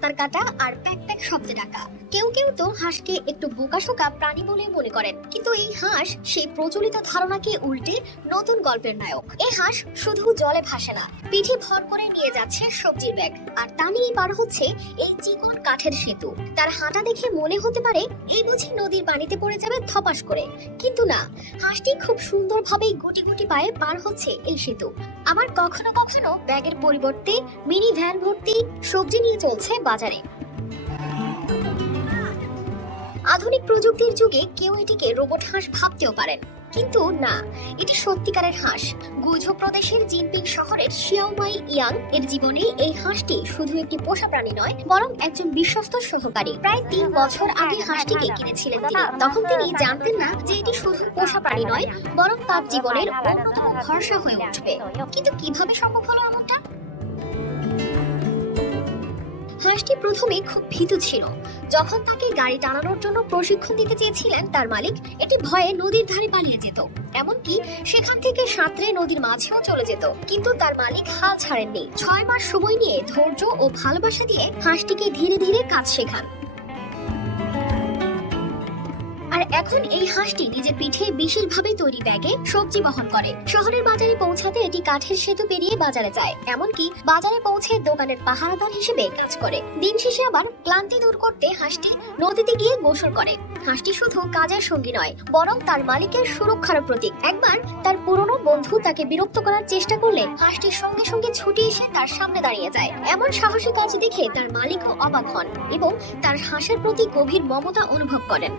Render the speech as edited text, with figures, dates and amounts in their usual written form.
সাঁতার কাটা আর pack pack শব্দে ডাকা। কেউ কেউ তো হাঁসকে একটু বোকাশোকা প্রাণী বলে মনে করেন, কিন্তু এই হাঁস সেই প্রচলিত ধারণাকে উল্টে নতুন গল্পের নায়ক। এই হাঁস শুধু জলে ভাসে না, পিঠে ভর করে নিয়ে যাচ্ছে সবজির ব্যাগ, আর তা নিয়ে পার হচ্ছে এই চিকন কাঠের সেতু। তার হাঁটা দেখে মনে হতে পারে এই বুঝি নদীর পানিতে পড়ে যাবে ধপাস করে, কিন্তু না, হাঁসটি খুব সুন্দরভাবে গুটি গুটি পায়ে পার হচ্ছে এই সেতু। আবার কখনো কখনো ব্যাগের পরিবর্তে মিনি ভ্যান ভর্তি সবজি নিয়ে চলছে বাজারে। আধুনিক প্রযুক্তির যুগে কেউ এটিকে রোবট হাঁস ভাবতেও পারেন, কিন্তু না, এটি সত্যিকারের হাঁস। গুজো প্রদেশের জিনপিং শহরের শিয়াওমাই ইয়াং এর জীবনে এই হাঁসটি শুধু একটি পোষা প্রাণী নয়, বরং একজন বিশ্বস্ত সহকারী। প্রায় 3 বছর আগে হাঁসটিকে কিনেছিলেন তিনি। তখন তিনি জানতেন না যে এটি শুধু পোষা প্রাণী নয়, বরং তার জীবনের অন্যতম ভরসা হয়ে উঠবে। কিন্তু কিভাবে সম্ভব হলো এমনটা? হাঁসটি প্রথমে খুব ভীতু ছিল। যখন তাকে গাড়ি টানানোর জন্য প্রশিক্ষণ দিতে চেয়েছিলেন তার মালিক, এটি ভয়ে নদীর ধারে পালিয়ে যেত, এমনকি সেখান থেকে সাঁতরে নদীর মাঝেও চলে যেত। কিন্তু তার মালিক হাল ছাড়েননি। 6 মাস সময় নিয়ে ধৈর্য ও ভালোবাসা দিয়ে হাঁসটিকে ধীরে ধীরে কাজ শেখান। আর এখন এই হাঁসটি নিজের পিঠে বিশেষভাবে তৈরি ব্যাগে সবজি বহন করে। শহরের বাজারে পৌঁছাতে এটি কাঠের সেতু পেরিয়ে বাজারে যায়, এমনকি বাজারে পৌঁছে দোকানের পাহারাদার হিসেবে কাজ করে। দিন শেষে আবার ক্লান্তি দূর করতে হাঁসটি নদীতে গিয়ে গোসল করে। হাঁসটি শুধু কাজের সঙ্গী নয়, বরং তার মালিকের সুরক্ষার প্রতীক। একবার তার পুরনো বন্ধু তাকে বিরক্ত করার চেষ্টা করলে হাঁসটির সঙ্গে সঙ্গে ছুটে এসে তার সামনে দাঁড়িয়ে যায়। এমন সাহসী কাজ দেখে তার মালিকও অবাক হন এবং তার হাঁসের প্রতি গভীর মমতা অনুভব করেন।